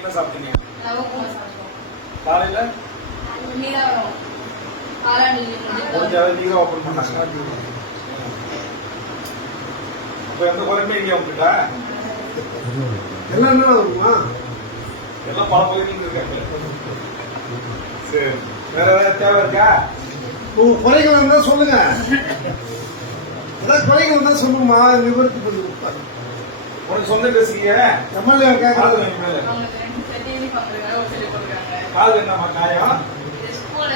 என்ன சாப்பிட்டீங்க? காலையில நீங்க ஓபன் பண்ணாங்க. அப்ப எந்த குறையுமே இல்லையா உங்ககிட்ட? எல்லாம் என்ன வருமா? எல்லாம் பல பகுதியில் இருக்காங்க. சரி, வேற ஏதாவது தேவை இருக்கா? உங்க குறைகள் இருந்தா சொல்லுங்க. ஏதாவது குறைகள் இருந்தா சொல்லுமா, நிவர்த்தி பண்ணி கொடுப்பாரு. உனக்கு சொந்த பேசுறீங்க? எம்எல்ஏ கேட்கறது காது என்னமா காயம்? அந்த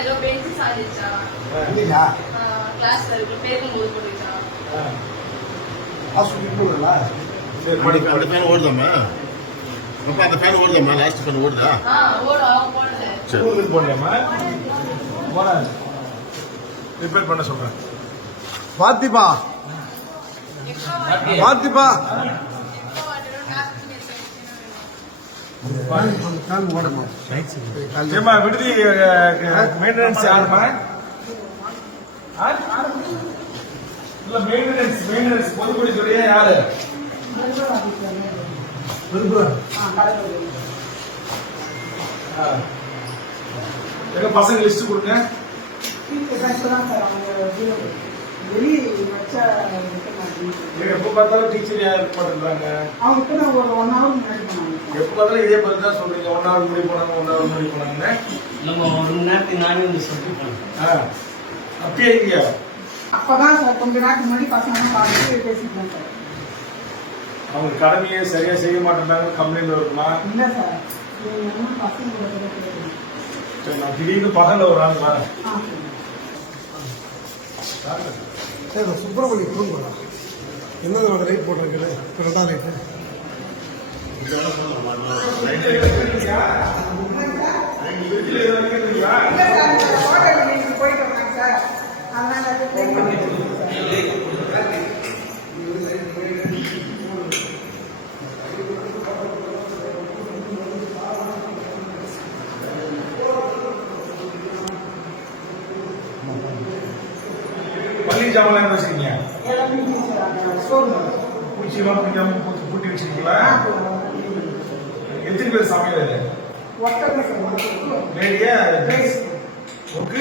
ஃபேன் ஓடுதாமா? அப்ப அந்த ஃபேன் ஓடுதாமா? லாஸ்ட் ஃபேன் ஓடுதா? சரி போடலாமா? ரிப்பேர் பண்ண சொல்றேன். பாத்திப்பா பாத்திப்பா விடுதி மெயின்டெனன்ஸ் யாருமா? இல்ல மெயின்டெனன்ஸ் பொதுப்பணித்துறையே யாரு? எங்க பசங்க லிஸ்ட் கொடுங்க. எப்ப பார்த்தாலும் டீச்சர் யாரு பண்றாங்க? எப்ப பார்த்தாலும் இதே பத்தி தான் சொல்றீங்க. 1 hour முடி போனாங்க 1 hour முடி போனாங்க. நம்ம 1 மணி நேரத்துக்கு நானே வந்து சொல்லிட்டேன். அப்படியே இல்லையா? அப்பதான் சார் கொஞ்ச நேரத்துக்கு முன்னாடி பசங்க பேசிக்கலாம் சார். அவங்க கடமையை சரியா செய்ய மாட்டேங்கிறாங்க, கம்ப்ளைண்ட் வருமா? இல்ல சார், பசங்க நான் திடீர்னு பகல ஒரு ஆள் வரேன். சுப்பிரமணிய குடும்பம் என்ன லைட் போட்டிருக்குது? 2ஆம் லைட்டு போயிட்டு வந்தாங்க சார். அதனால பள்ளி ஜாமலாம் என்ன வச்சிருக்கீங்க? பூச்சியெல்லாம் பிடிக்காம பூட்டி வச்சிருக்கீங்களா? எத்தனை பேர் சமையல்? லேடியா? ஓகே,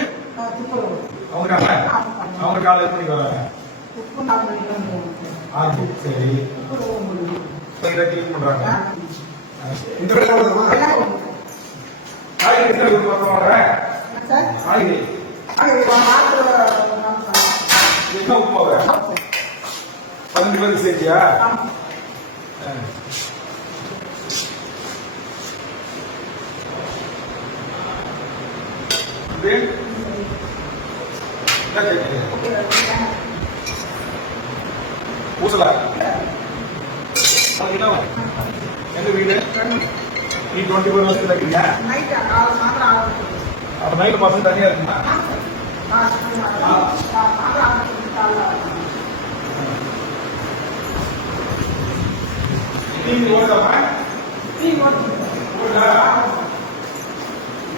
அவங்க காலை எப்படி வராங்க? 6 சரி, கிளீன் பண்றாங்க. இந்த காய்கறி காய்கறி என்ன உப்பு? 12 பேருக்கு சேர்த்தியா? பூசலா எங்க வீடு? நீ 24 வருஷத்துல இருக்கீங்க. அப்ப நைட்டு பசங்க தனியா இருக்குமா?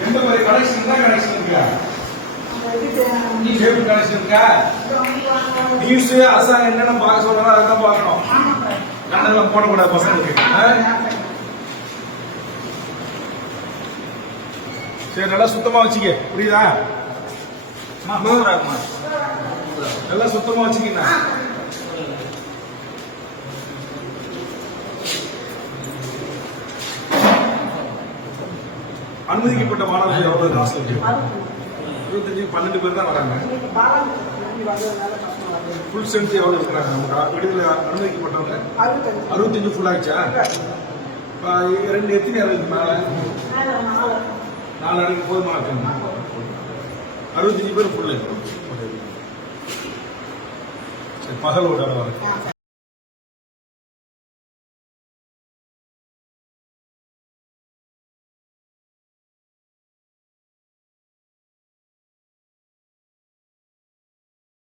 எந்த மாதிரி கனெக்ஷன் தான் கனெக்ஷன் இருக்கா? கேபிள் கனெக்ஷன் இருக்கா? நியூஸ் அரசாங்கம் என்னென்ன பார்க்க சொல்றாங்க அதுதான் பார்க்கணும். கண்ணெல்லாம் போடக்கூடாது பசங்களுக்கு. சரி, நல்லா சுத்தமா வச்சுக்க, புரியுதா? நல்லா சுத்தமா வச்சுக்கீங்க. அனுமதிக்கப்பட்ட மாணவர்கள் எவ்வளவு காசு? 25 12 பேர் தான் வராங்க. ஃபுல் ஸ்ட்ரென்த் எவ்வளவு இருக்கிறாங்க? நம்ம விடுதலை அனுமதிக்கப்பட்டவங்க 65 ஃபுல் ஆயிடுச்சா? எத்தனை அறைக்கு மேல? 4 அறைக்கு போதுமா இருக்குங்க? 65 பேர் ஃபுல்லு. சரி, பகல் ஒரு இடம் வரும்.